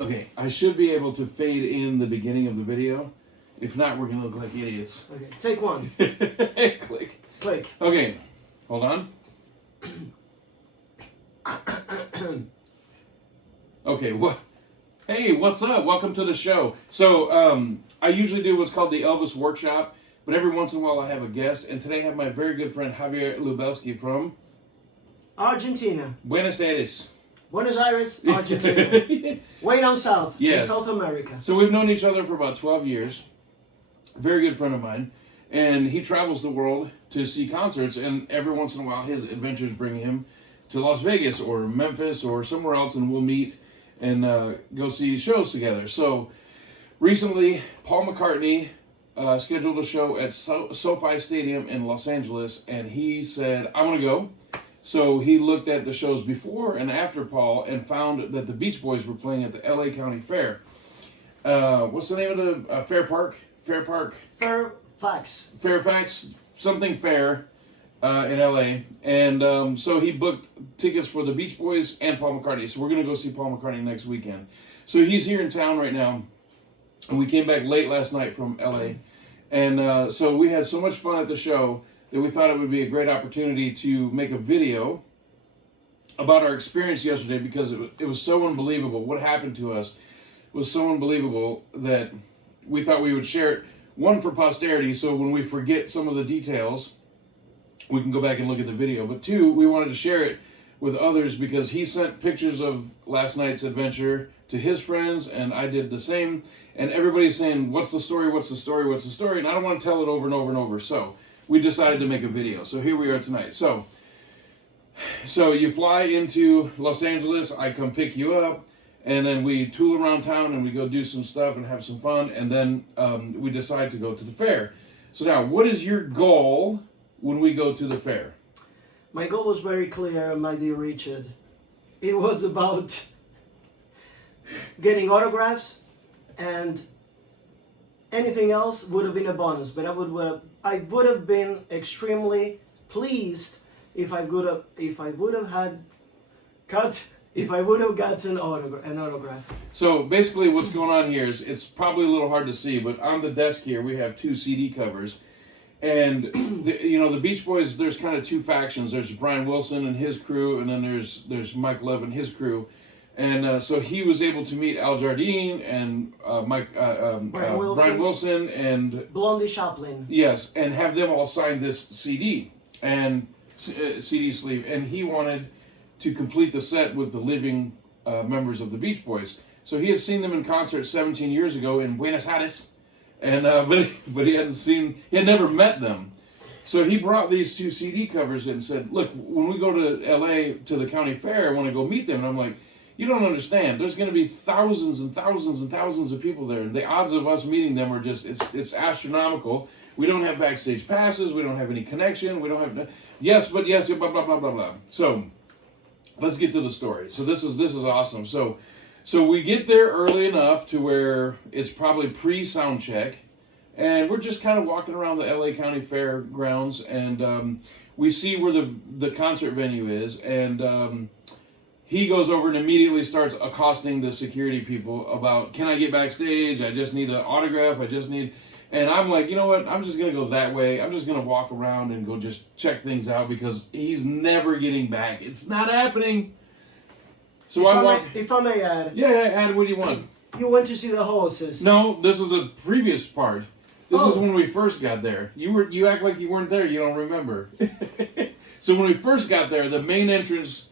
Okay, I should be able to fade in the beginning of the video. If not, we're going to look like idiots. Okay, take one. Click. Click. Okay, hold on. Okay, what? Hey, what's up? Welcome to the show. So, I usually do what's called the Elvis Workshop, but every once in a while I have a guest, and today I have my very good friend Javier Lubelski from Argentina. Buenos Aires. Buenos Aires, Argentina. Way down south. Yes. In South America. So we've known each other for about 12 years. Very good friend of mine. And he travels the world to see concerts, and every once in a while his adventures bring him to Las Vegas or Memphis or somewhere else, and we'll meet and go see shows together. So recently, Paul McCartney scheduled a show at SoFi Stadium in Los Angeles, and he said, I want to go. So he looked at the shows before and after Paul and found that the Beach Boys were playing at the LA County Fair. What's the name of the Fairfax, something fair in LA. And so he booked tickets for the Beach Boys and Paul McCartney. So we're going to go see Paul McCartney next weekend. So he's here in town right now. And we came back late last night from LA. And so we had so much fun at the show that we thought it would be a great opportunity to make a video about our experience yesterday, because it was so unbelievable. What happened to us was so unbelievable that we thought we would share it, one, for posterity, so when we forget some of the details, we can go back and look at the video. But two, we wanted to share it with others because he sent pictures of last night's adventure to his friends, and I did the same. And everybody's saying, what's the story, what's the story, what's the story? And I don't want to tell it over and over and over. So we decided to make a video. So here we are tonight. So you fly into Los Angeles, I come pick you up, and then we tool around town and we go do some stuff and have some fun, and then we decide to go to the fair. So now, what is your goal when we go to the fair? My goal was very clear, my dear Richard. It was about getting autographs, and anything else would have been a bonus. But I would have been extremely pleased if I would have gotten an autograph. So basically what's going on here is, it's probably a little hard to see, but on the desk here we have two CD covers. And the Beach Boys, there's kind of two factions. There's Brian Wilson and his crew, and then there's Mike Love and his crew. And so he was able to meet Al Jardine and Brian Wilson and Blondie Chaplin. Yes, and have them all sign this CD and CD sleeve. And he wanted to complete the set with the living members of the Beach Boys. So he had seen them in concert 17 years ago in Buenos Aires, and but he had never met them. So he brought these two CD covers and said, look, when we go to LA to the county fair, I want to go meet them. And I'm like, you don't understand. There's going to be thousands and thousands and thousands of people there, and the odds of us meeting them are just, it's astronomical. We don't have backstage passes. We don't have any connection. We don't have, yes, blah, blah, blah, blah, blah. So let's get to the story. So this is awesome. So we get there early enough to where it's probably pre-sound check, and we're just kind of walking around the LA County Fair grounds, and we see where the concert venue is, and he goes over and immediately starts accosting the security people about, can I get backstage? I just need an autograph. And I'm like, you know what? I'm just going to go that way. I'm just going to walk around and go just check things out, because he's never getting back. It's not happening. So If I may add. Yeah, add. What do you want? You went to see the horses. No, this is a previous part. This is when we first got there. You act like you weren't there. You don't remember. So when we first got there, the main entrance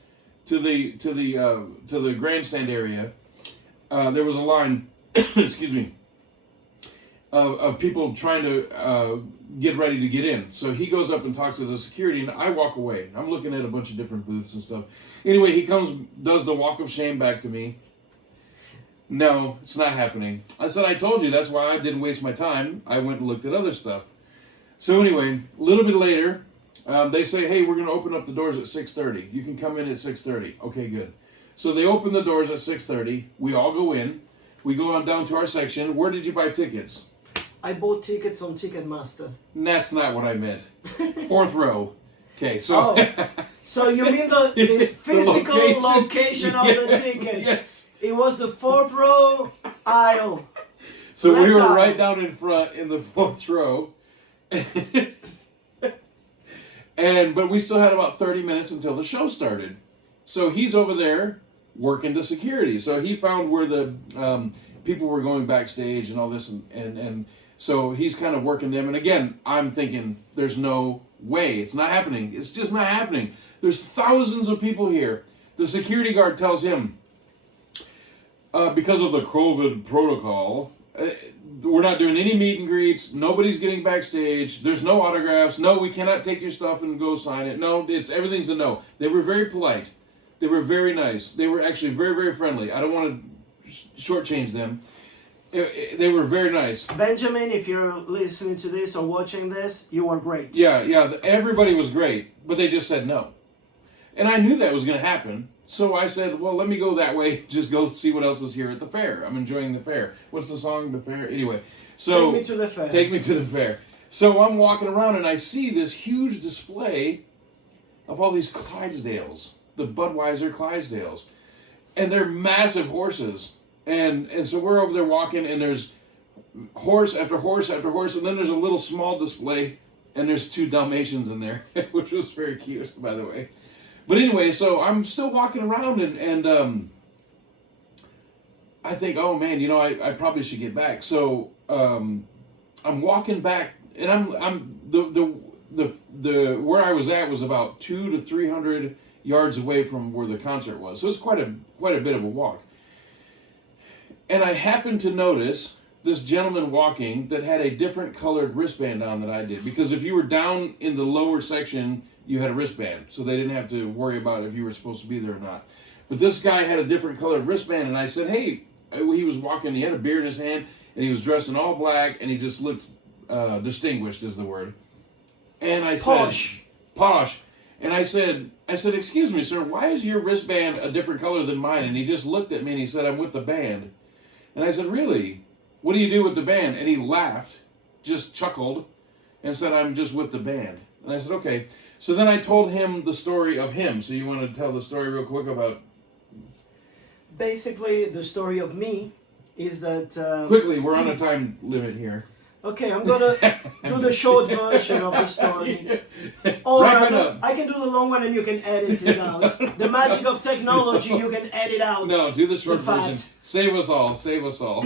to the grandstand area, there was a line, excuse me, of people trying to get ready to get in. So he goes up and talks to the security, and I walk away. I'm looking at a bunch of different booths and stuff. Anyway, he does the walk of shame back to me. No, it's not happening. I said, I told you, that's why I didn't waste my time. I went and looked at other stuff. So anyway, a little bit later, they say, hey, we're going to open up the doors at 6:30. You can come in at 6:30. Okay, good. So they open the doors at 6:30. We all go in. We go on down to our section. Where did you buy tickets? I bought tickets on Ticketmaster. That's not what I meant. Fourth row. Okay, so... So you mean the physical location of the tickets? Yes. It was the fourth row aisle. So we Left were aisle. right down in front in the fourth row. But we still had about 30 minutes until the show started. So he's over there working to security. So he found where the people were going backstage and all this, and so he's kind of working them. And again, I'm thinking, there's no way. It's not happening. It's just not happening. There's thousands of people here. The security guard tells him, because of the COVID protocol, we're not doing any meet and greets. Nobody's getting backstage. There's no autographs. No, we cannot take your stuff and go sign it. No, everything's a no. They were very polite. They were very nice. They were actually very, very friendly. I don't want to shortchange them. They were very nice. Benjamin, if you're listening to this or watching this, you are great. Yeah, everybody was great, but they just said no. And I knew that was going to happen. So I said, well, let me go that way. Just go see what else is here at the fair. I'm enjoying the fair. What's the song? The fair? Anyway. So Take me to the fair. Take me to the fair. So I'm walking around and I see this huge display of all these Clydesdales. The Budweiser Clydesdales. And they're massive horses. And so we're over there walking and there's horse after horse after horse. And then there's a little small display and there's 2 Dalmatians in there. Which was very cute, by the way. But anyway, so I'm still walking around and I think, oh man, I probably should get back. So I'm walking back, and I'm the where I was at was about 200 to 300 yards away from where the concert was. So it's quite a bit of a walk. And I happened to notice this gentleman walking that had a different colored wristband on than I did, because if you were down in the lower section, you had a wristband, so they didn't have to worry about if you were supposed to be there or not. But this guy had a different colored wristband, and I said, hey, he was walking, he had a beer in his hand, and he was dressed in all black, and he just looked distinguished is the word. And I said, posh. And I said, excuse me, sir, why is your wristband a different color than mine? And he just looked at me and he said, I'm with the band. And I said, really? What do you do with the band? And he laughed, just chuckled, and said, I'm just with the band. And I said, okay. So then I told him the story of him. So you want to tell the story real quick about... Basically, the story of me is that... Quickly, we're on a time limit here. Okay, I'm going to do the short version of the story. Or Wrap it up. I can do the long one and you can edit it out. The magic of technology, you can edit out. No, do the short the version. fat. Save us all. Save us all.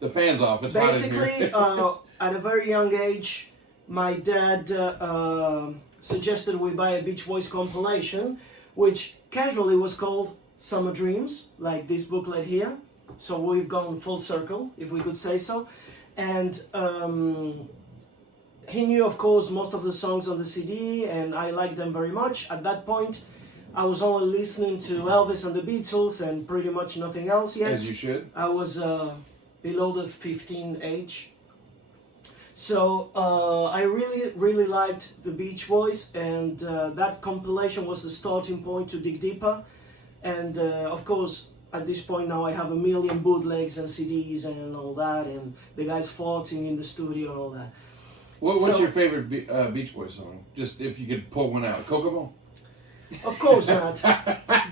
The fan's off. It's Basically, hot in here. at a very young age, my dad suggested we buy a Beach Boys compilation, which casually was called Summer Dreams, like this booklet here. So we've gone full circle, if we could say so. And he knew, of course, most of the songs on the CD, and I liked them very much. At that point, I was only listening to Elvis and the Beatles and pretty much nothing else yet. As you should. I was below the 15 age. So I really liked the Beach Boys, and that compilation was the starting point to dig deeper. And of course, at this point now I have a million bootlegs and CDs and all that, and the guys farting in the studio and all that. What's your favorite Beach Boys song? Just if you could pull one out. Kokomo? Of course not.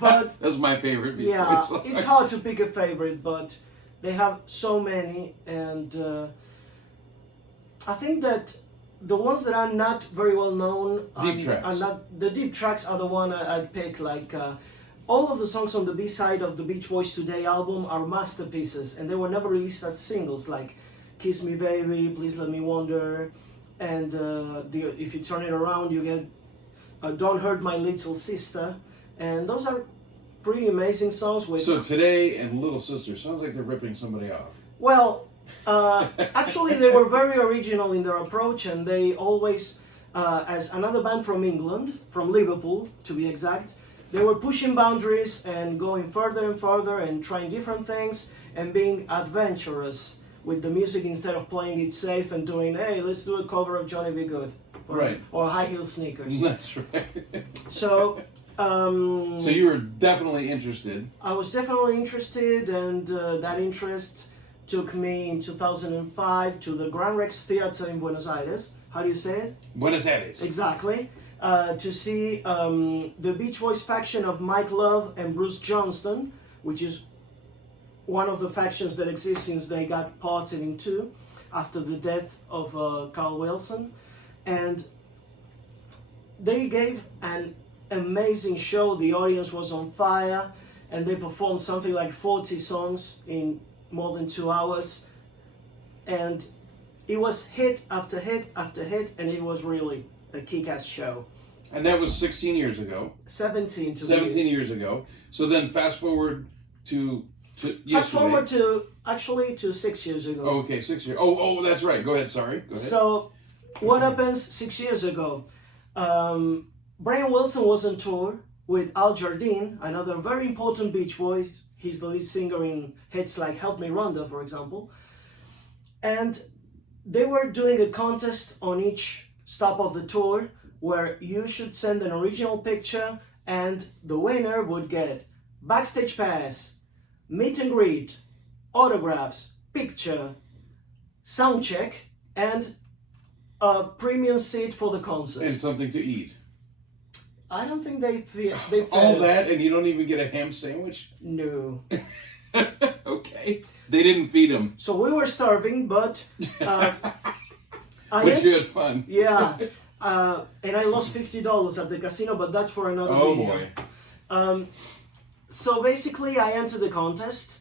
But that's my favorite Beach Boys song. it's hard to pick a favorite, but they have so many, and I think that the ones that are not very well known the deep tracks are the one I'd pick. Like all of the songs on the B-side of the Beach Boys Today album are masterpieces, and they were never released as singles, like Kiss Me Baby, Please Let Me Wonder, and if you turn it around you get Don't Hurt My Little Sister, and those are pretty amazing songs. So Today and Little Sister sounds like they're ripping somebody off. Well, actually they were very original in their approach, and they always, as another band from England, from Liverpool to be exact, they were pushing boundaries and going further and further and trying different things and being adventurous with the music instead of playing it safe and doing, hey, let's do a cover of Johnny B. Good. Right. Or High Heel Sneakers. That's right. So... so you were definitely interested. I was definitely interested, and that interest took me in 2005 to the Gran Rex Theater in Buenos Aires. How do you say it? Buenos Aires. Exactly. To see the Beach Boys faction of Mike Love and Bruce Johnston, which is one of the factions that exists since they got parted in two after the death of Carl Wilson. And they gave an amazing show. The audience was on fire, and they performed something like 40 songs in more than 2 hours. And it was hit after hit after hit, and it was really a kick-ass show. And that was 16 years ago. 17 to 17 years ago. So then fast forward to yesterday. Fast forward to 6 years ago. Oh, okay, 6 years. Oh, that's right. Go ahead. Sorry. Go ahead. So, what happens 6 years ago? Brian Wilson was on tour with Al Jardine, another very important Beach Boy. He's the lead singer in hits like Help Me Rhonda, for example. And they were doing a contest on each stop of the tour where you should send an original picture and the winner would get backstage pass, meet and greet, autographs, picture, sound check, and a premium seat for the concert. And something to eat. I don't think they fed all us. that, and you don't even get a ham sandwich? No. Okay. They didn't feed him. So we were starving, but Which you had fun. Yeah. And I lost $50 at the casino, but that's for another video. Oh boy. So basically, I entered the contest.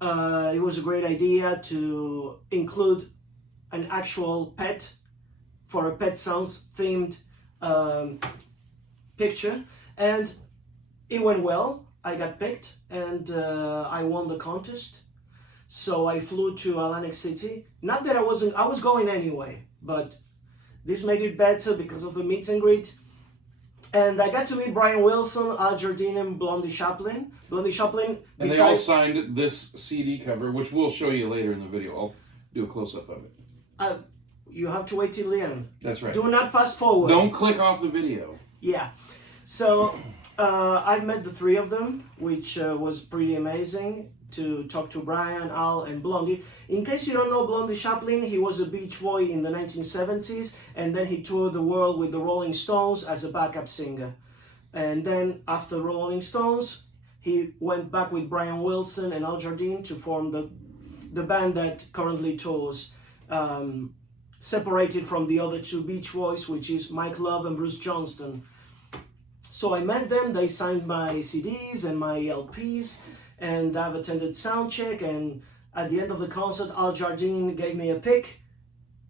It was a great idea to include an actual pet for a Pet Sounds themed picture, and it went well. I got picked, and I won the contest. So I flew to Atlantic City. Not that I was going anyway, but this made it better because of the meet and greet. And I got to meet Brian Wilson, Al Jardine, and Blondie Chaplin. Blondie Chaplin. And they all signed this CD cover, which we'll show you later in the video. I'll do a close-up of it. You have to wait till the end. That's right. Do not fast forward. Don't click off the video. Yeah. So I've met the three of them, which was pretty amazing to talk to Brian, Al, and Blondie. In case you don't know Blondie Chaplin, he was a Beach Boy in the 1970s, and then he toured the world with the Rolling Stones as a backup singer. And then after Rolling Stones, he went back with Brian Wilson and Al Jardine to form the band that currently tours, separated from the other two Beach Boys, which is Mike Love and Bruce Johnston. So I met them, they signed my CDs and my LPs, and I've attended soundcheck, and at the end of the concert, Al Jardine gave me a pick.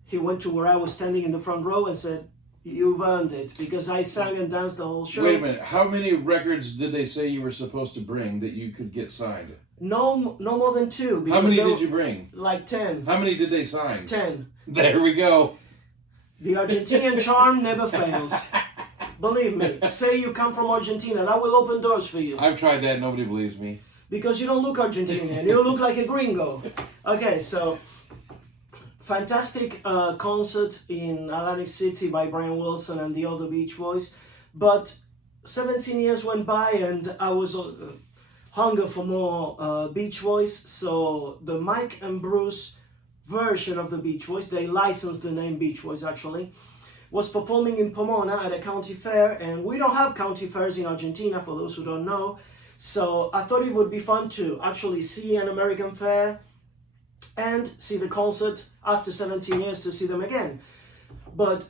He went to where I was standing in the front row and said, "You've earned it," because I sang and danced the whole show. Wait a minute, how many records did they say you were supposed to bring that you could get signed? No more than 2. How many did you bring? Like 10. How many did they sign? 10. There we go. The Argentinian charm never fails. Believe me, say you come from Argentina, that will open doors for you. I've tried that, nobody believes me. Because you don't look Argentinian, you look like a gringo. Okay, so fantastic concert in Atlantic City by Brian Wilson and the other Beach Boys. But 17 years went by and I was hunger for more Beach Boys. So the Mike and Bruce version of the Beach Boys, they licensed the name Beach Boys actually, was performing in Pomona at a county fair, and we don't have county fairs in Argentina, for those who don't know. So I thought it would be fun to actually see an American fair and see the concert after 17 years to see them again. But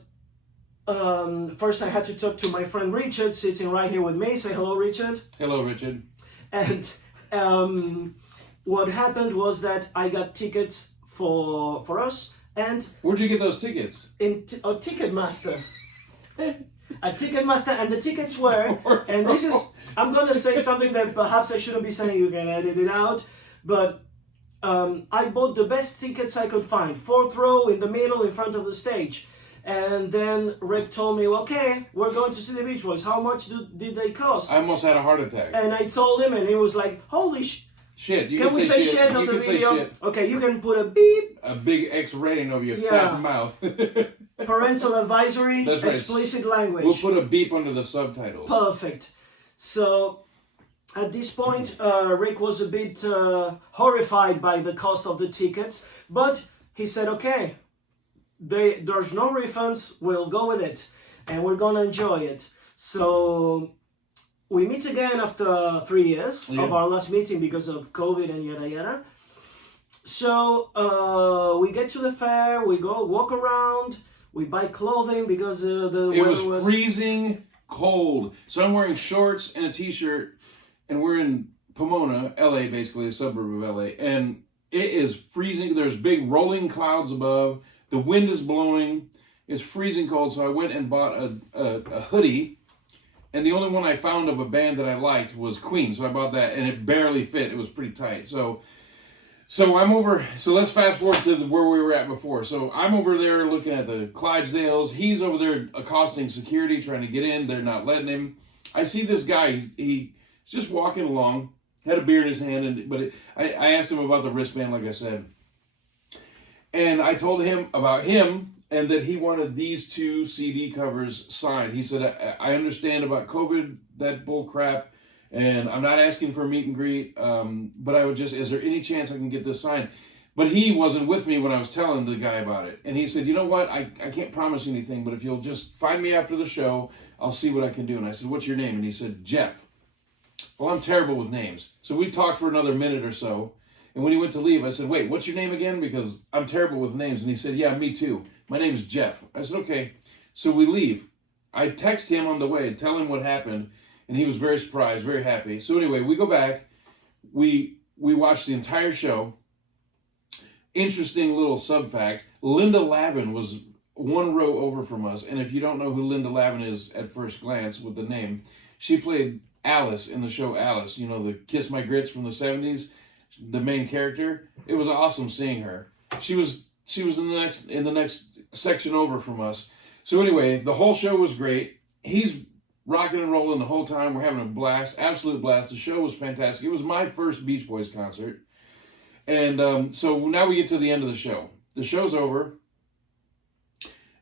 first I had to talk to my friend Richard, sitting right here with me. Say hello, Richard. Hello, Richard. And what happened was that I got tickets for us. And where'd you get those tickets? In Ticketmaster. A Ticketmaster, and the tickets were, and this is, I'm going to say something that perhaps I shouldn't be saying, you can edit it out, but I bought the best tickets I could find. 4th row, in the middle, in front of the stage. And then Rick told me, okay, we're going to see the Beach Boys. How much did they cost? I almost had a heart attack. And I told him, and he was like, holy shit. You can we say shit on the video? Okay, you can put a beep. A big X rating over your fat mouth. Parental advisory, That's right. explicit language. We'll put a beep under the subtitles. Perfect. So at this point, Rick was a bit horrified by the cost of the tickets, but he said, okay, there's no refunds, we'll go with it, and we're gonna enjoy it. So we meet again after 3 years of our last meeting because of COVID and yada yada. So we get to the fair, we go walk around, we buy clothing because the weather was freezing cold. So I'm wearing shorts and a t-shirt, and we're in Pomona, LA, basically a suburb of LA, and it is freezing. There's big rolling clouds above. The wind is blowing. It's freezing cold. So I went and bought a hoodie, and the only one I found of a band that I liked was Queen. So I bought that, and it barely fit. It was pretty tight. So I'm over. So let's fast forward to where we were at before. So I'm over there looking at the Clydesdales. He's over there accosting security, trying to get in. They're not letting him. I see this guy. He's just walking along, had a beer in his hand, I asked him about the wristband, like I said, and I told him about him and that he wanted these 2 CD covers signed. He said, I understand about COVID, that bull crap. And I'm not asking for a meet and greet, but I would just, is there any chance I can get this signed? But he wasn't with me when I was telling the guy about it. And he said, you know what, I can't promise anything, but if you'll just find me after the show, I'll see what I can do. And I said, what's your name? And he said, Jeff. Well, I'm terrible with names. So we talked for another minute or so. And when he went to leave, I said, wait, what's your name again? Because I'm terrible with names. And he said, yeah, me too. My name is Jeff. I said, okay. So we leave. I text him on the way and tell him what happened. And he was very surprised, very happy. So anyway, we go back. We watched the entire show. Interesting little sub fact. Linda Lavin was 1 row over from us. And if you don't know who Linda Lavin is at first glance with the name, she played Alice in the show Alice. You know, the Kiss My Grits from the 70s, the main character. It was awesome seeing her. She was in the next section over from us. So anyway, the whole show was great. He's rocking and rolling the whole time. We're having a blast, absolute blast. The show was fantastic. It was my first Beach Boys concert. And so now we get to the end of the show. The show's over.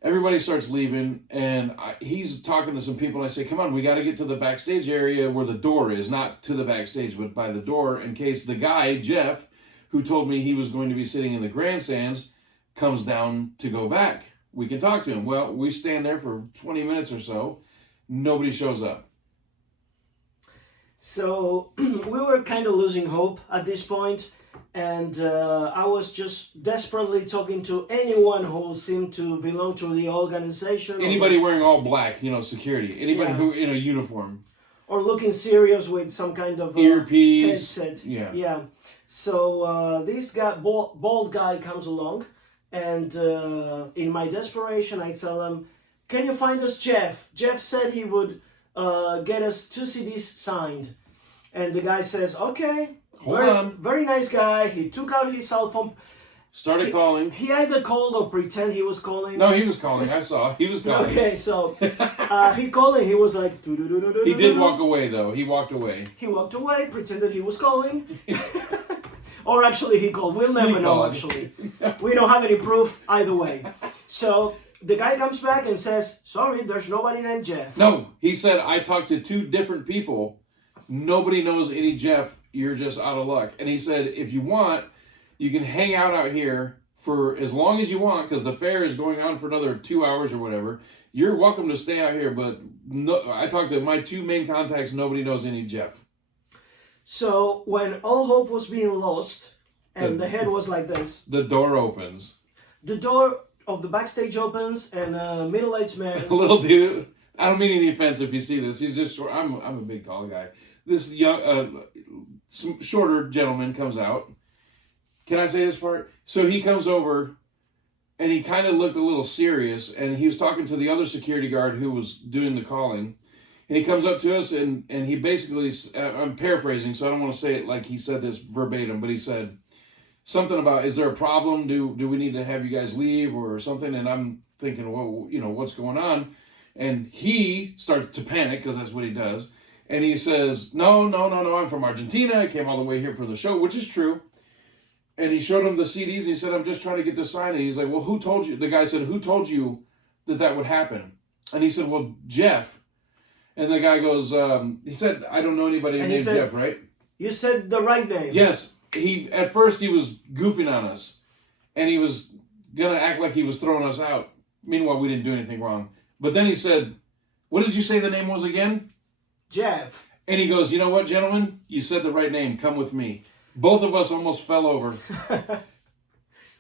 Everybody starts leaving, and he's talking to some people, and I say, come on, we got to get to the backstage area where the door is, not to the backstage, but by the door, in case the guy, Jeff, who told me he was going to be sitting in the grandstands, comes down to go back. We can talk to him. Well, we stand there for 20 minutes or so. Nobody shows up. So we were kind of losing hope at this point, and I was just desperately talking to anyone who seemed to belong to the organization. Anybody wearing all black, security. Anybody who in a uniform. Or looking serious with some kind of earpiece. Headset. Yeah. So this guy, bald guy, comes along, and in my desperation, I tell him, can you find us Jeff? Jeff said he would get us 2 CDs signed. And the guy says, okay. Hold on. Very nice guy. He took out his cell phone. Started calling. He either called or pretend he was calling. No, he was calling. I saw. He was calling. Okay, so he called and he was like... He did walk away, though. He walked away. He walked away, pretended he was calling. Or actually he called. We'll never know, actually. We don't have any proof either way. So the guy comes back and says, sorry, there's nobody named Jeff. No, he said, I talked to 2 different people. Nobody knows any Jeff. You're just out of luck. And he said, if you want, you can hang out here for as long as you want, because the fair is going on for another 2 hours or whatever. You're welcome to stay out here, but no, I talked to my 2 main contacts. Nobody knows any Jeff. So when all hope was being lost, and the head was like this. The door opens. The door of the backstage opens, and a middle-aged man. A little dude. I don't mean any offense if you see this. He's just short. I'm a big, tall guy. This young, shorter gentleman comes out. Can I say this part? So he comes over, and he kind of looked a little serious, and he was talking to the other security guard who was doing the calling. And he comes up to us, and he basically, I'm paraphrasing, so I don't want to say it like he said this verbatim, but he said something about, is there a problem? Do we need to have you guys leave or something? And I'm thinking, well, what's going on? And he starts to panic, because that's what he does. And he says, no, I'm from Argentina. I came all the way here for the show, which is true. And he showed him the CDs, and he said, I'm just trying to get this signed. And he's like, well, who told you? The guy said, who told you that would happen? And he said, well, Jeff. And the guy goes, he said, I don't know anybody named Jeff, right? You said the right name. Yes. At first he was goofing on us. And he was going to act like he was throwing us out. Meanwhile, we didn't do anything wrong. But then he said, what did you say the name was again? Jeff. And he goes, you know what, gentlemen? You said the right name. Come with me. Both of us almost fell over.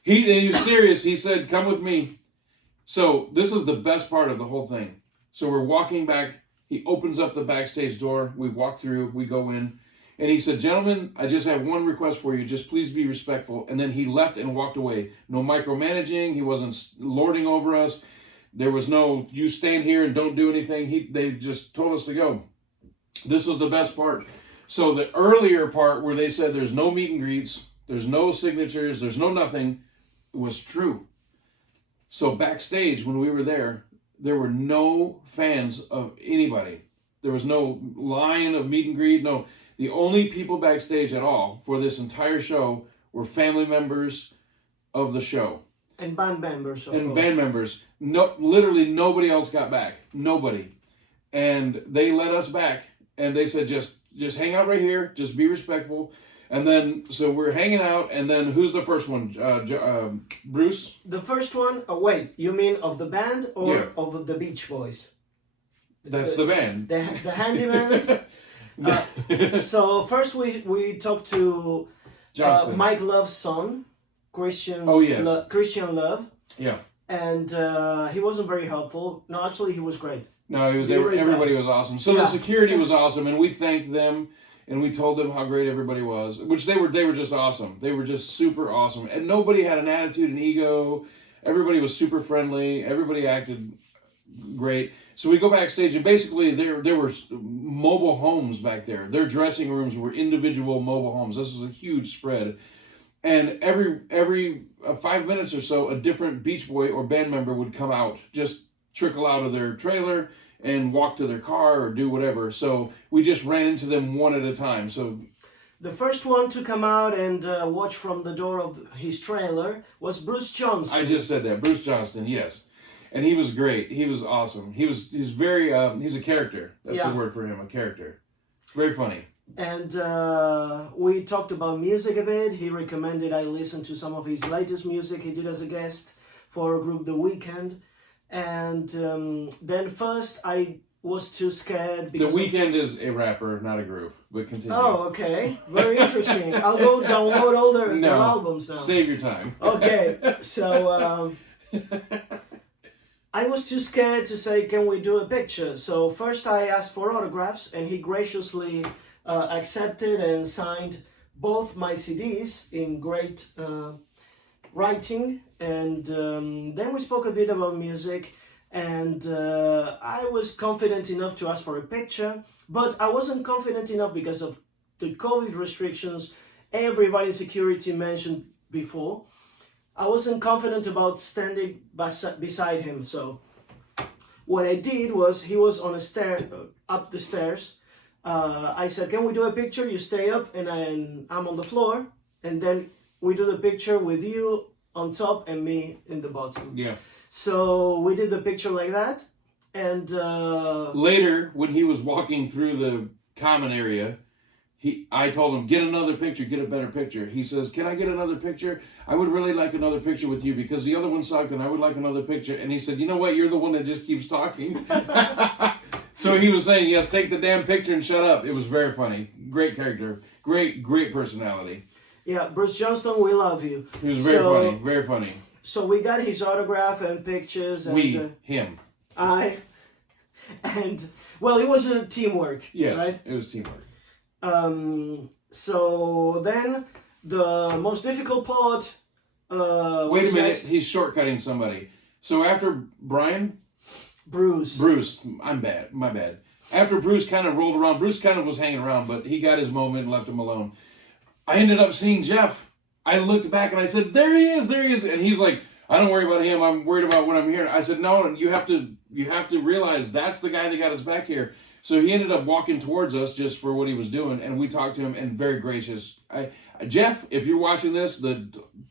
He was serious. He said, come with me. So this is the best part of the whole thing. So we're walking back. He opens up the backstage door. We walk through. We go in. And he said, gentlemen, I just have one request for you. Just please be respectful. And then he left and walked away. No micromanaging. He wasn't lording over us. There was no, you stand here and don't do anything. They just told us to go. This was the best part. So the earlier part where they said there's no meet and greets, there's no signatures, there's no nothing, was true. So backstage, when we were there were no fans of anybody. There was no line of meet and greet. No, the only people backstage at all for this entire show were family members of the show. And band members, of course. Band members. No, literally nobody else got back. Nobody. And they let us back. And they said, just hang out right here. Just be respectful. And then, so we're hanging out. And then, who's the first one? Bruce? The first one, wait, you mean of the band or of the Beach Boys? That's the band. The Handymans? So first we talked to Mike Love's son, Christian. Oh, yes. Christian Love. Yeah. And he wasn't very helpful. No, actually, he was great. No, everybody was awesome. So the security was awesome, and we thanked them, and we told them how great everybody was, which they were just awesome. They were just super awesome, and nobody had an attitude, an ego. Everybody was super friendly. Everybody acted great. So we go backstage, and basically there were mobile homes back there. Their dressing rooms were individual mobile homes. This was a huge spread. And every 5 minutes or so, a different Beach Boy or band member would come out, just trickle out of their trailer and walk to their car or do whatever. So we just ran into them one at a time. So the first one to come out and watch from the door of his trailer was Bruce Johnston. I just said that. Bruce Johnston, yes. And he was great. He was awesome. He's very, he's a character. That's the word for him, a character. Very funny. And we talked about music a bit. He recommended I listen to some of his latest music he did as a guest for a group The Weeknd. And then first I was too scared because The Weeknd is a rapper, not a group. But continue. Oh, okay. Very interesting. I'll go download all their albums now. Save your time. Okay. So I was too scared to say, can we do a picture? So first I asked for autographs, and he graciously accepted and signed both my CDs in great writing. And then we spoke a bit about music, and I was confident enough to ask for a picture, but I wasn't confident enough because of the COVID restrictions everybody in security mentioned before. I wasn't confident about standing beside him, so what I did was, he was on a stair, up the stairs. I said, can we do a picture? You stay up and I'm on the floor, and then we do the picture with you on top and me in the bottom. Yeah. So we did the picture like that, and later when he was walking through the common area, I told him, get another picture, get a better picture. He says, can I get another picture? I would really like another picture with you because the other one sucked and I would like another picture. And he said, you know what? You're the one that just keeps talking. So he was saying, yes, take the damn picture and shut up. It was very funny. Great character. Great personality. Yeah, Bruce Johnston, we love you. He was very funny. So we got his autograph and pictures. And, him. And, well, it was a teamwork. Yes, right? It was teamwork. So then the most difficult part. Wait a minute, he's shortcutting somebody. So after Bruce, my bad. After Bruce kind of rolled around, Bruce kind of was hanging around, but he got his moment and left him alone. I ended up seeing Jeff. I looked back and I said, there he is. And he's like, I don't worry about him. I'm worried about when I'm here. I said, no, you have to realize that's the guy that got us back here. So he ended up walking towards us just for what he was doing, and we talked to him, and very gracious. Jeff, if you're watching this, the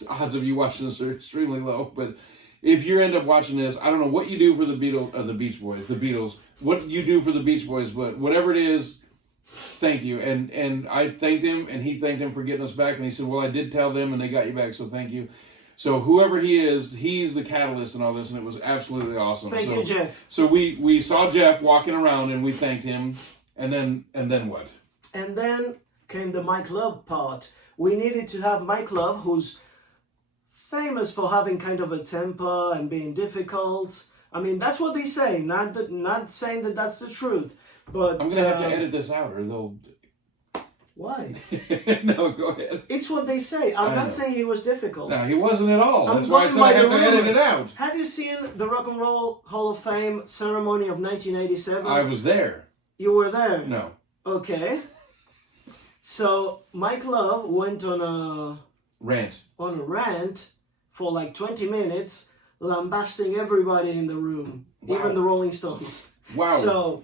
odds of you watching this are extremely low, but if you end up watching this, I don't know what you do for the Beatles, what you do for the Beach Boys, but whatever it is, thank you. And I thanked him, and he thanked him for getting us back, and he said, well, I did tell them, and they got you back, so thank you. So whoever he is, he's the catalyst in all this, and it was absolutely awesome. Thank you, Jeff. So we saw Jeff walking around, and we thanked him, And then what? And then came the Mike Love part. We needed to have Mike Love, who's famous for having kind of a temper and being difficult. I mean, that's what they say. Not saying that that's the truth. But I'm gonna have to edit this out, or they'll. Why? No, go ahead. It's what they say. I'm not saying he was difficult. No, he wasn't at all. I'm That's why I said I have to edit it out. Have you seen the Rock and Roll Hall of Fame ceremony of 1987? I was there. You were there? No. Okay. So Mike Love went on a rant for like 20 minutes, lambasting everybody in the room, even the Rolling Stones. Wow. So,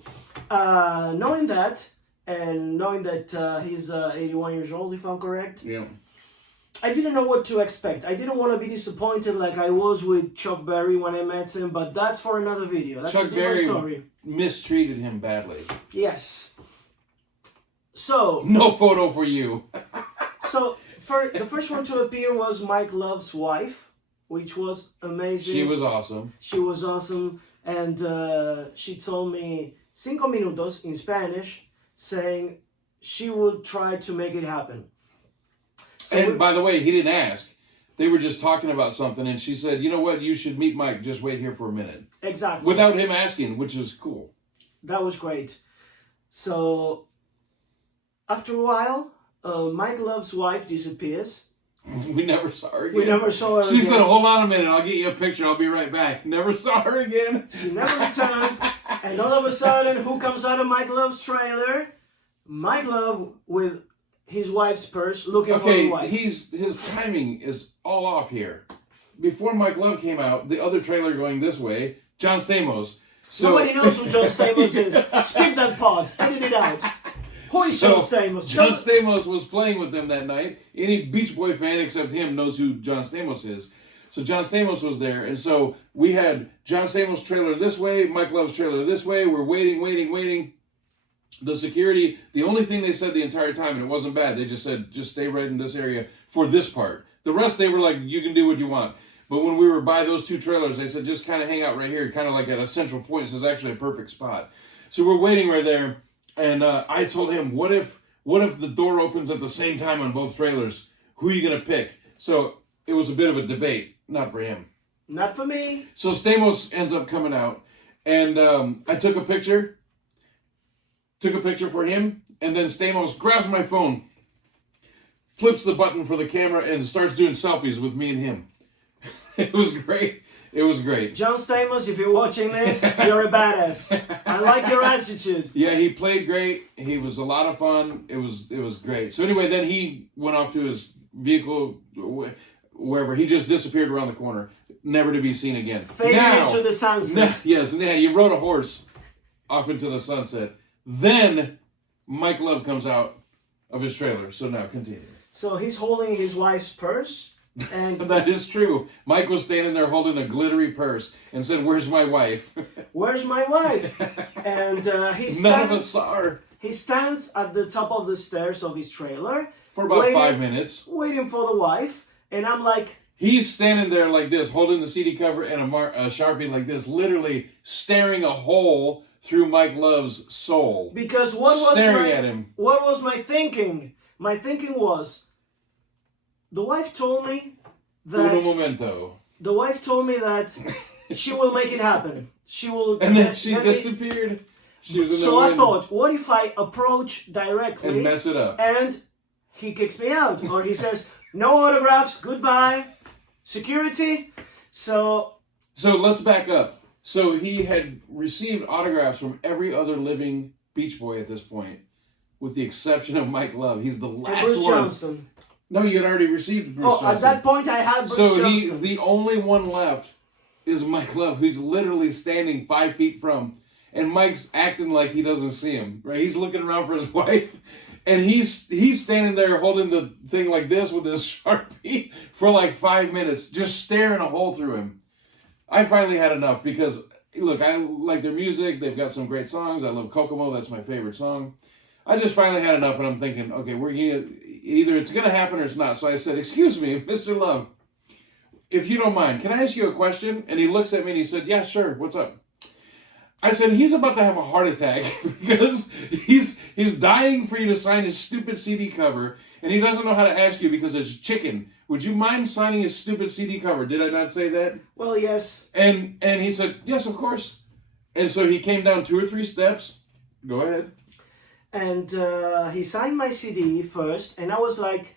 knowing that, and knowing that he's 81 years old, if I'm correct, yeah, I didn't know what to expect. I didn't want to be disappointed like I was with Chuck Berry when I met him, but that's for another video. That's a different story. Mistreated him badly. Yes. So... No photo for you. So, the first one to appear was Mike Love's wife, which was amazing. She was awesome. She was awesome. And she told me 5 minutos in Spanish, saying she would try to make it happen. So and by the way, he didn't ask. They were just talking about something, and she said, you know what, you should meet Mike. Just wait here for a minute. Exactly. Without him asking, which is cool. That was great. So, after a while, Mike Love's wife disappears. We never saw her again. We never saw her She again. said, hold on a minute, I'll get you a picture, I'll be right back. Never saw her again. She never returned. And all of a sudden, who comes out of Mike Love's trailer? Mike Love with his wife's purse, looking for his wife. His timing is all off here. Before Mike Love came out, the other trailer going this way, John Stamos. So, nobody knows who John Stamos is. Skip that part. Edit it out. Who is John Stamos? John Stamos was playing with them that night. Any Beach Boy fan except him knows who John Stamos is. So John Stamos was there. And so we had John Stamos' trailer this way, Mike Love's trailer this way. We're waiting. The security, the only thing they said the entire time, and it wasn't bad, they just said, just stay right in this area for this part. The rest, they were like, you can do what you want. But when we were by those two trailers, they said, just kind of hang out right here, kind of like at a central point. This is actually a perfect spot. So we're waiting right there, and I told him, what if the door opens at the same time on both trailers? Who are you going to pick? So it was a bit of a debate, not for him. Not for me. So Stamos ends up coming out, and I took a picture for him, and then Stamos grabs my phone, flips the button for the camera, and starts doing selfies with me and him. It was great. It was great. John Stamos, if you're watching this, you're a badass. I like your attitude. Yeah, he played great. He was a lot of fun. It was great. So anyway, then he went off to his vehicle, wherever. He just disappeared around the corner, never to be seen again. Fading into the sunset. Yes, yeah, you rode a horse off into the sunset. Then Mike Love comes out of his trailer. So now continue. So he's holding his wife's purse. And that is true. Mike was standing there holding a glittery purse and said, where's my wife? Where's my wife? And none of us saw her. He stands at the top of the stairs of his trailer. For about 5 minutes. Waiting for the wife. And I'm like... He's standing there like this, holding the CD cover and a Sharpie like this, literally staring a hole through Mike Love's soul. Because staring at him. What was my thinking? My thinking was, the wife told me that... Uno momento. The wife told me that she will make it happen. She will... And then she disappeared. She was in so I thought, what if I approach directly... And mess it up. And he kicks me out. Or he says, no autographs, goodbye, security. So let's back up. So he had received autographs from every other living Beach Boy at this point, with the exception of Mike Love. He's the last and Bruce one. Johnston. No, you had already received Bruce Johnston. At that point I had Bruce Johnston. So the only one left is Mike Love, who's literally standing 5 feet from, and Mike's acting like he doesn't see him. Right? He's looking around for his wife, and he's standing there holding the thing like this with his Sharpie for like 5 minutes, just staring a hole through him. I finally had enough because, look, I like their music. They've got some great songs. I love Kokomo. That's my favorite song. I just finally had enough, and I'm thinking, okay, either it's going to happen or it's not. So I said, excuse me, Mr. Love, if you don't mind, can I ask you a question? And he looks at me and he said, yeah, sure. What's up? I said, he's about to have a heart attack because he's dying for you to sign his stupid CD cover, and he doesn't know how to ask you because it's chicken. Would you mind signing his stupid CD cover? Did I not say that? Well, yes. And he said, yes, of course. And so he came down 2 or 3 steps. Go ahead. And he signed my CD first, and I was like,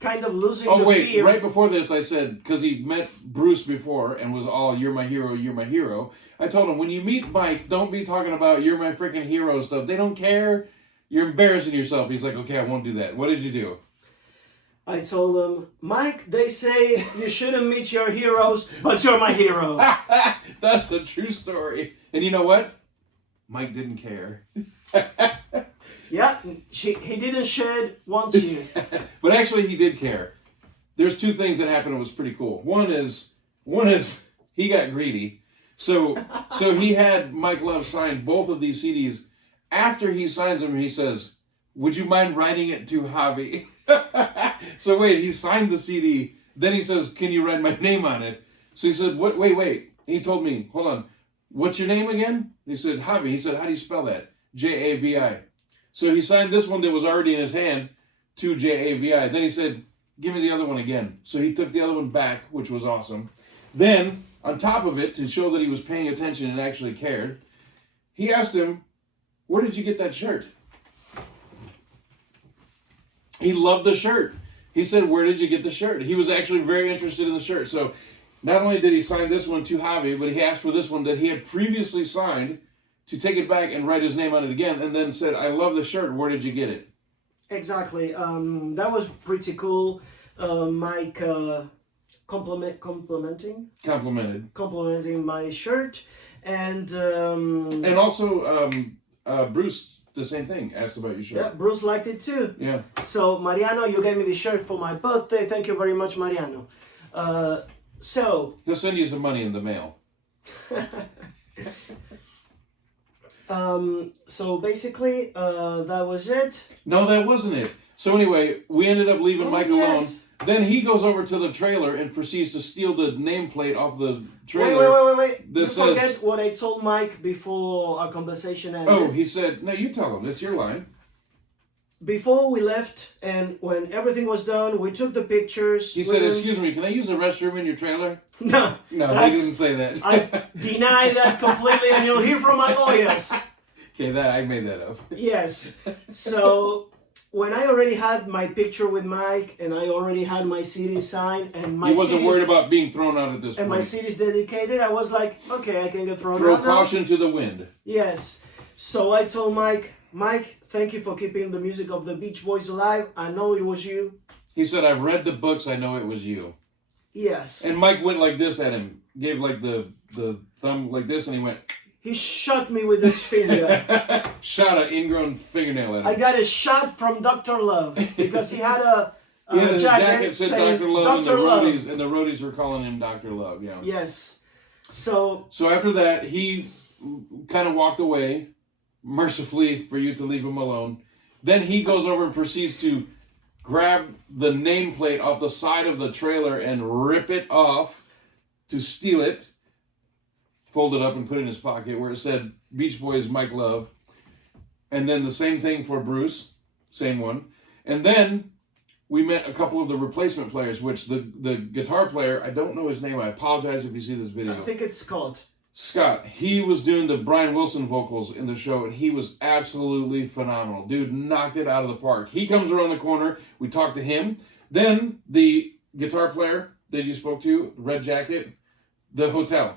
kind of losing the fear. Oh, wait, right before this, I said, because he met Bruce before and was all, you're my hero, you're my hero. I told him, when you meet Mike, don't be talking about you're my freaking hero stuff. They don't care. You're embarrassing yourself. He's like, okay, I won't do that. What did you do? I told him, Mike, they say you shouldn't meet your heroes, but you're my hero. That's a true story. And you know what? Mike didn't care. Yeah, he didn't shed one tear. But actually, he did care. There's 2 things that happened that was pretty cool. One is he got greedy. So he had Mike Love sign both of these CDs. After he signs them, he says, would you mind writing it to Javi? So wait, he signed the CD. Then he says, can you write my name on it? So he said, what? Wait. He told me, hold on. What's your name again? He said, Javi. He said, how do you spell that? Javi. So he signed this one that was already in his hand to Javi. Then he said, give me the other one again. So he took the other one back, which was awesome. Then, on top of it, to show that he was paying attention and actually cared, he asked him, where did you get that shirt? He loved the shirt. He said, where did you get the shirt? He was actually very interested in the shirt. So not only did he sign this one to Javi, but he asked for this one that he had previously signed to take it back and write his name on it again, and then said, I love the shirt. Where did you get it? Exactly. That was pretty cool. Mike complimenting my shirt. And also Bruce, the same thing, asked about your shirt. Yeah, Bruce liked it too. Yeah. So, Mariano, you gave me the shirt for my birthday. Thank you very much, Mariano. So... He'll send you some money in the mail. So basically, that was it. No, that wasn't it. So anyway, we ended up leaving Mike alone. Then he goes over to the trailer and proceeds to steal the nameplate off the trailer. Wait. You forget what I told Mike before our conversation ended. Oh, he said, no, you tell him. It's your line. Before we left, and when everything was done, we took the pictures. He said, excuse me, can I use the restroom in your trailer? No, he didn't say that. I deny that completely, and you'll hear from my lawyers. Okay, I made that up. Yes. So, when I already had my picture with Mike, and I already had my CD signed, and my he wasn't worried about being thrown out at this point. And my CD's dedicated, I was like, okay, I can get thrown out Throw caution to the wind. Yes. So I told Mike, thank you for keeping the music of the Beach Boys alive. I know it was you. He said, I've read the books. I know it was you. Yes. And Mike went like this at him. Gave like the thumb like this, and he went. He shot me with his finger. Shot an ingrown fingernail at him. I got a shot from Dr. Love because he had a jacket said Dr. Love, Dr. and the roadies were calling him Dr. Love. Yeah. Yes. So after that, he kind of walked away, mercifully for you to leave him alone. Then he goes over and proceeds to grab the nameplate off the side of the trailer and rip it off to steal it, fold it up and put it in his pocket where it said Beach Boys Mike Love. And then the same thing for Bruce, same one. And then we met a couple of the replacement players, which the guitar player, I don't know his name, I apologize if you see this video. I think it's Scott, he was doing the Brian Wilson vocals in the show, and he was absolutely phenomenal. Dude knocked it out of the park. He comes around the corner. We talked to him. Then the guitar player that you spoke to, Red Jacket, the hotel.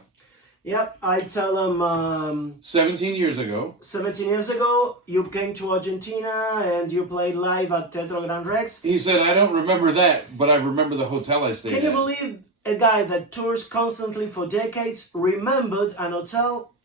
Yep, I tell him... 17 years ago. 17 years ago, you came to Argentina and you played live at Teatro Gran Rex. He said, I don't remember that, but I remember the hotel I stayed at. Can you believe a guy that tours constantly for decades remembered a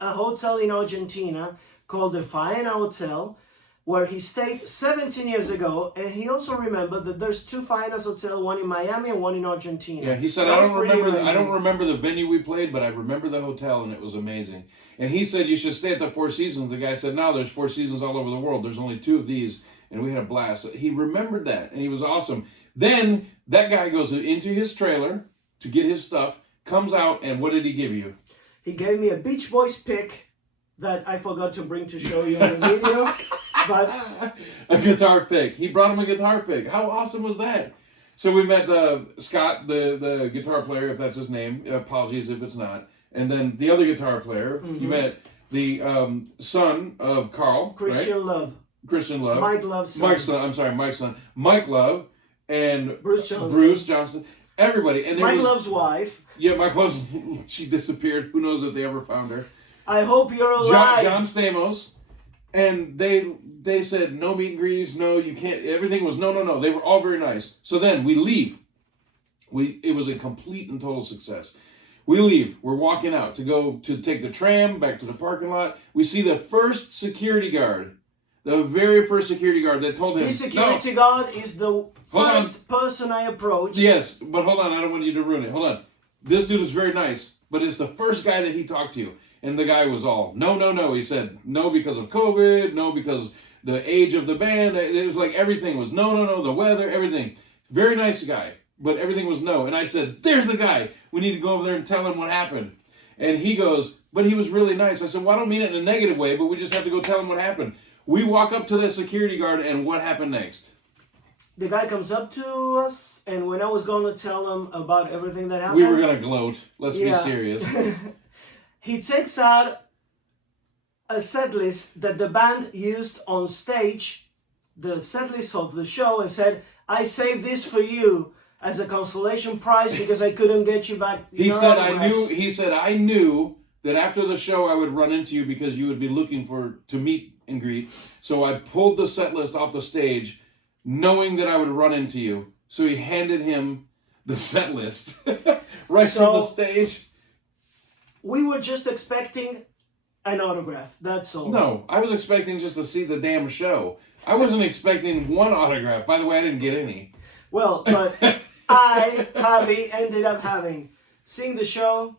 hotel in Argentina called the Faena Hotel, where he stayed 17 years ago, and he also remembered that there's 2 Faenas Hotel, one in Miami and one in Argentina. Yeah, he said, I don't remember the venue we played, but I remember the hotel, and it was amazing. And he said, you should stay at the Four Seasons. The guy said, no, there's 4 Seasons all over the world. There's only 2 of these, and we had a blast. So he remembered that, and he was awesome. Then that guy goes into his trailer to get his stuff, comes out, and what did he give you? He gave me a Beach Boys pick that I forgot to bring to show you in the video. But a guitar pick. He brought him a guitar pick. How awesome was that? So we met Scott, the guitar player, if that's his name. Apologies if it's not. And then the other guitar player. Mm-hmm. You met the son of Carl, Christian right? Love. Christian Love. Mike Love's son. Mike's son. I'm sorry, Mike's son. Mike Love and Bruce Johnston. Everybody. And Mike Love's wife. Yeah, Mike Love's. She disappeared. Who knows if they ever found her? I hope you're alive. John Stamos. And they said no meet and greets, no, you can't. Everything was no. They were all very nice. So then we leave. It was a complete and total success. We leave. We're walking out to go to take the tram back to the parking lot. We see the first security guard, the very first security guard that told him. This security guard is the first person I approached. Yes, but hold on. I don't want you to ruin it. Hold on. This dude is very nice, but it's the first guy that he talked to. And the guy was all, no. He said, no because of COVID, no because the age of the band. It was like everything was no, the weather, everything. Very nice guy, but everything was no. And I said, there's the guy. We need to go over there and tell him what happened. And he goes, but he was really nice. I said, well, I don't mean it in a negative way, but we just have to go tell him what happened. We walk up to the security guard, and what happened next? The guy comes up to us, and when I was going to tell him about everything that happened... We were going to gloat. Let's be serious. He takes out a set list that the band used on stage, the set list of the show, and said, I saved this for you as a consolation prize because I couldn't get you back. He said, I knew that after the show I would run into you because you would be looking to meet and greet. So I pulled the set list off the stage knowing that I would run into you. So he handed him the set list right from the stage. We were just expecting an autograph, that's all. No, I was expecting just to see the damn show. I wasn't expecting one autograph. By the way, I didn't get any. Well, but Javi, ended up seeing the show,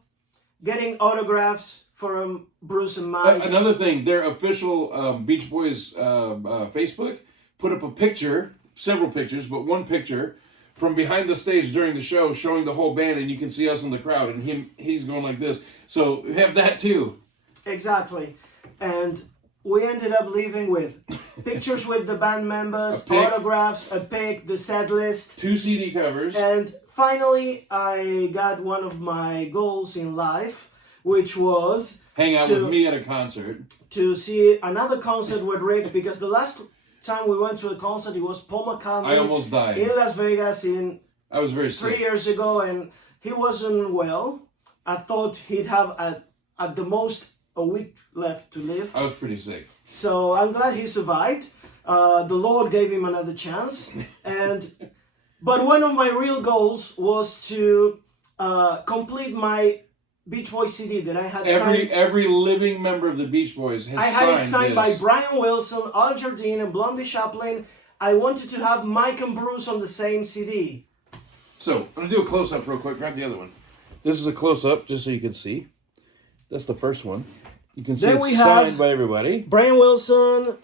getting autographs from Bruce and Mike. Another thing, their official Beach Boys Facebook put up a picture, several pictures, but one picture from behind the stage during the show showing the whole band, and you can see us in the crowd, and he's going like this. So we have that too. Exactly. And we ended up leaving with pictures with the band members, autographs, a pic, the set list. 2 CD covers. And finally, I got one of my goals in life, which was... hang out with me at a concert. To see another concert with Rick, because the last time we went to a concert, it was Paul McCartney. I almost died. In Las Vegas I was very sick. 3 years ago, and he wasn't well. I thought he'd have at the most a week left to live. I was pretty sick. So I'm glad he survived. The Lord gave him another chance. But one of my real goals was to complete my Beach Boys CD that I had signed. Every living member of the Beach Boys has signed I had it signed this. by Brian Wilson, Al Jardine, and Blondie Chaplin. I wanted to have Mike and Bruce on the same CD. So, I'm going to do a close-up real quick. Grab the other one. This is a close-up, just so you can see. That's the first one. You can see then it's signed by everybody. Brian Wilson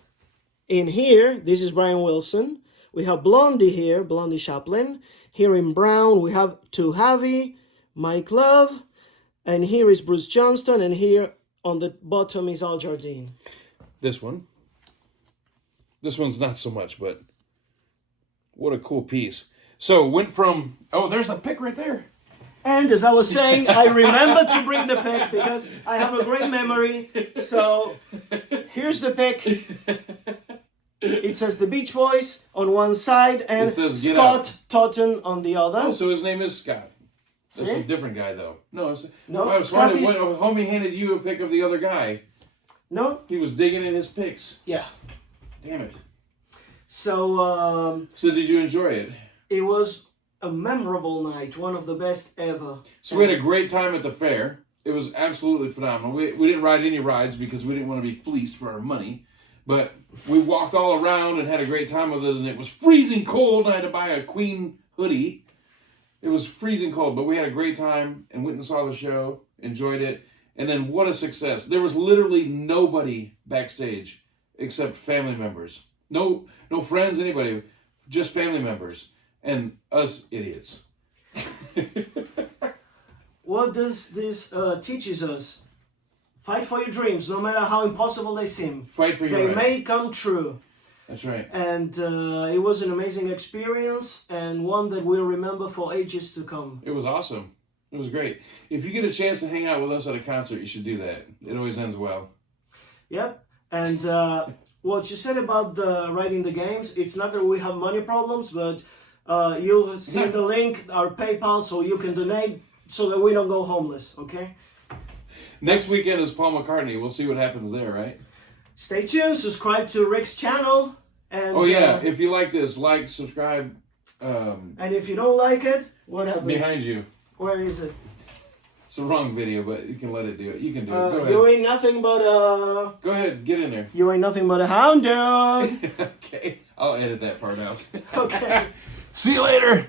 in here. This is Brian Wilson. We have Blondie here, Blondie Chaplin. Here in brown, we have To Javi, Mike Love. And here is Bruce Johnston. And here on the bottom is Al Jardine. This one. This one's not so much, but what a cool piece. So, went from... oh, there's the pick right there. And as I was saying, I remembered to bring the pick because I have a great memory. So, here's the pick. It says the Beach Boys on one side and Scott Totten on the other. Oh, so his name is Scott. That's See? a different guy, though. No, no, Scott is... homie handed you a pic of the other guy. No. He was digging in his pics. Yeah. Damn it. So, so did you enjoy it? It was a memorable night, one of the best ever. So we had a great time at the fair. It was absolutely phenomenal. We didn't ride any rides because we didn't want to be fleeced for our money. But we walked all around and had a great time with it. And it was freezing cold. I had to buy a Queen hoodie. It was freezing cold, but we had a great time and went and saw the show, enjoyed it. And then what a success. There was literally nobody backstage except family members. No friends, anybody. Just family members. And us idiots. What does this teaches us? Fight for your dreams, no matter how impossible they seem. Fight for your They right. may come true. That's right. And it was an amazing experience, and one that we'll remember for ages to come. It was awesome. It was great. If you get a chance to hang out with us at a concert, you should do that. It always ends well. Yep. And what you said about writing the games, it's not that we have money problems, but you'll see the link, our PayPal, so you can donate so that we don't go homeless, okay? Next weekend is Paul McCartney. We'll see what happens there, right? Stay tuned, subscribe to Rick's channel. And, oh, yeah. If you like this, like, subscribe. And if you don't like it, what happens? Behind you. Where is it? It's the wrong video, but you can let it do it. You can do it. Go ahead. You ain't nothing but a... Go ahead. Get in there. You ain't nothing but a hound dog. Okay. I'll edit that part out. Okay. See you later.